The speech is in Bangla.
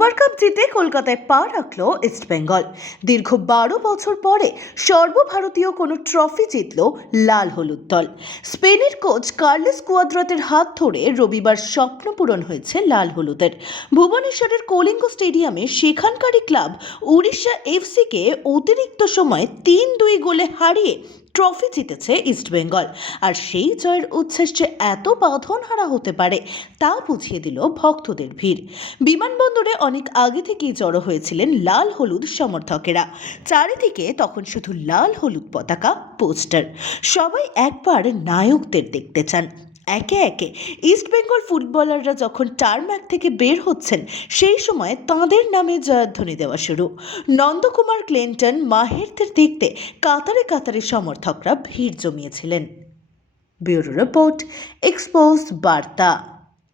সুপার কাপ জিতে কলকাতায় পা রাখল ইস্টবেঙ্গল দীর্ঘ বারো বছর পরে সর্বভারতীয় কোনো ট্রফি জিতল লাল হলুদ দল। স্পেনের কোচ কার্লেস কুয়াদ্রাতের হাত ধরে রবিবার স্বপ্ন পূরণ হয়েছে লাল হলুদের। ভুবনেশ্বরের কলিঙ্গ স্টেডিয়ামে সেখানকারই ক্লাব উড়িষ্যা এফসিকে অতিরিক্ত সময় তিন দুই গোলে হারিয়ে ট্রফি জিতেছে ইস্টবেঙ্গল আর সেই জয়ের উচ্ছ্বাস যে এত বাঁধন হারা হতে পারে, তা বুঝিয়ে দিল ভক্তদের ভিড়। বিমানবন্দরে অনেক আগে থেকেই জড়ো হয়েছিলেন লাল হলুদ সমর্থকেরা। চারিদিকে তখন শুধু লাল হলুদ পতাকা, পোস্টার। সবাই একবার নায়কদের দেখতে চান। একে একে ইস্টবেঙ্গল ফুটবলাররা যখন টারম্যাক থেকে বের হচ্ছেন, সেই সময় তাঁদের নামে জয়ধ্বনি দেওয়া শুরু। নন্দকুমার ক্লিন্টন মাহেরদের দেখতে কাতারে কাতারে সমর্থকরা ভিড় জমিয়েছিলেন। ব্যুরো রিপোর্ট এক্সপোজ বার্তা।